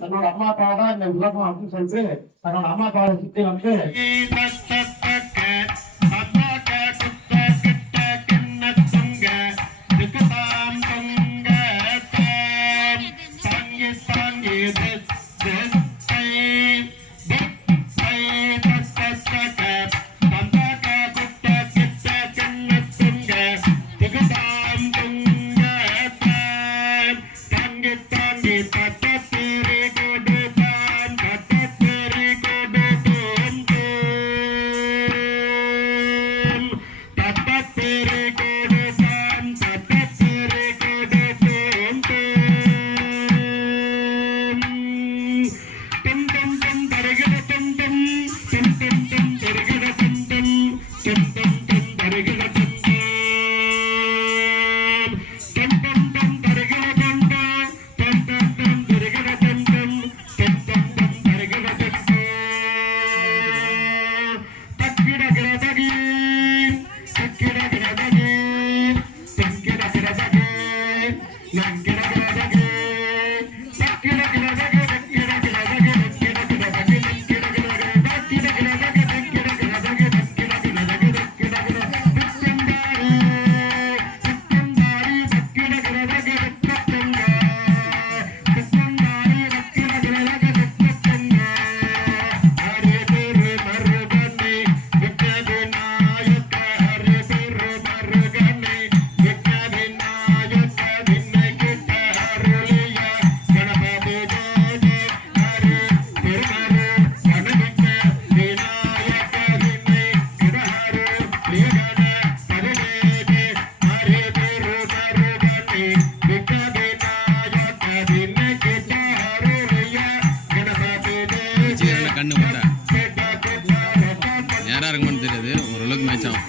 தன்னோட அம்மா அப்பா தான் இந்த உலகம் அப்படின்னு சொல்லிட்டு தன்னோட அம்மா அப்பாவை சுத்தி வந்து கண்ணு போட்டா நேரா இருக்குமான்னு தெரியாது, ஓரளவுக்கு மேட்ச் ஆகும்.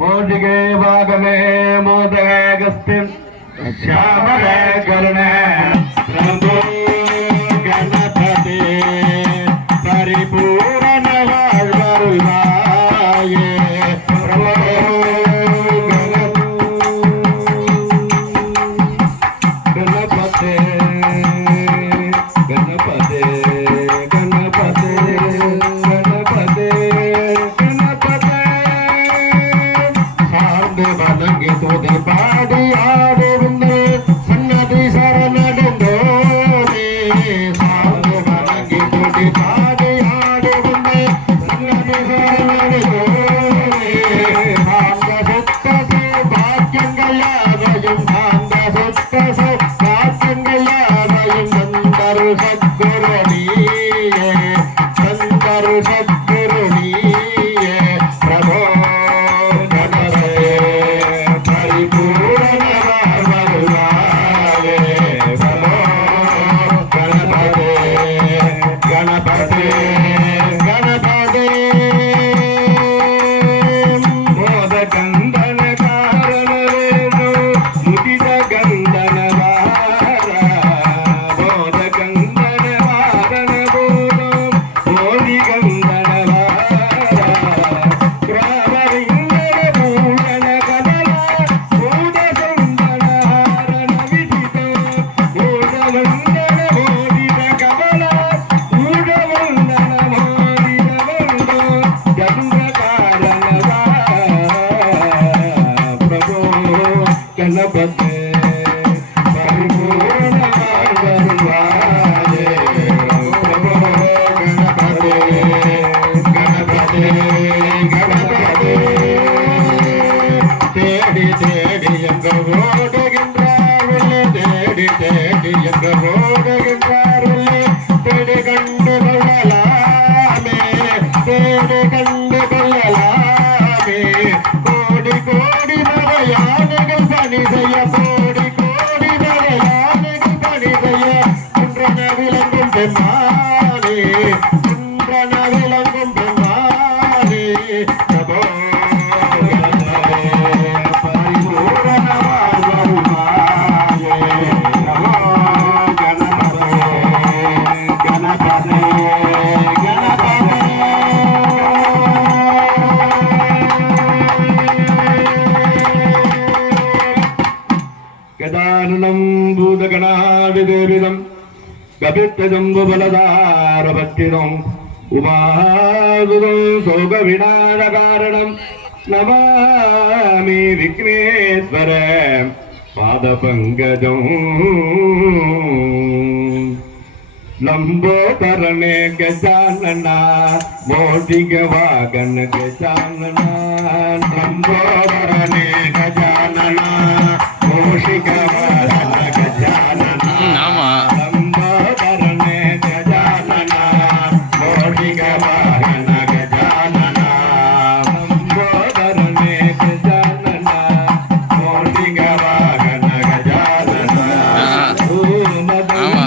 ಮೋಜಿಗೆ ಭಾಗವೇ ಮೋದಗಸ್ತಿ ಶ್ಯಾಮಲ ಕರುಣ ಪ್ರಭು ಗಣಪತಿ ಪರಿಪೂರ್ಣ வாழ்வருளாயே பிரபு ಗಣಪತಿ ಗಣಪತಿ ಗಣಪತಿ ಗಣಪತಿ வணங்கி துதி பாடி ஆடுவந்தே சன்னதி சரணடைந்தோனே சார்ந்து வணங்கி துதி பாடி ஆடுவந்தே சன்னதி சரணடைந்தோனே சாந்த சொத்தசே பாக்கியங்கள் யாவையும் சாந்த சொத்தசே பாக்கியங்கள் யாவையும் சந்தரு சத்குரு நீயே சந்தரு சத்குரு நீயே பிரபோ ಗಣಪತಿ ಗಣಪತಿ ಮೋದ ಗಂಧನ ಕಾರಣವೇನು ಮುದಿದ ಗಂಧನ ವಾರ ಮೋದ ಗಂಧನ ವಾರಣಬೋನು ಮೋದಿ ಗಂಧನ ವಾರ ಪ್ರಾವರಿಂಗನ ಭೂಷಣ ಕಮಲ ಮೂಡ ಸಂದನ ಹಾರಣ ವಿದಿತ ಮೂಡ ವಂದನ ಮೋದಿದ ಕಮಲ ಗಣಪತಿ ಪರಿಪೂರ್ಣ ಮಾಡುವಾಯೇ ಪ್ರಭು ಗಣಪತಿ ಗಣಪತಿ ಗಣಪತಿ தேடி தேடி எங்க ஓடுகின்றார்களே தேடி தேடி எங்க ஓடுகின்றார்களே தேடி கண்டு கொள்ளலாமே தேடி கண்டு கொள்ளலாமே கோடி கோடி மறையான பணி செய்ய கோடி கோடி யானைக்கு பணி செய்ய குன்றன விளங்கும் பெருமானே குன்றன விளங்கும் பெருமானே நமோ பரிபூரணமாய் வருவாயே நமோ கணபதே கணபதே गदाननं भूतगणाविदेविदं कपित्तजम्बुबलधारभक्तिदम् उमासुदं शोकविनाशकारणं नमामि विघ्नेश्वर पादपङ्कजम् लंबोदरने गजानना मोदिगवागन गजानना लंबोदरने गजानना मोशिगवागन गजानना ஆமா लंबोदरने गजानना मोदिगवागन गजानना लंबोदरने गजानना मोदिगवागन गजानना ஆமா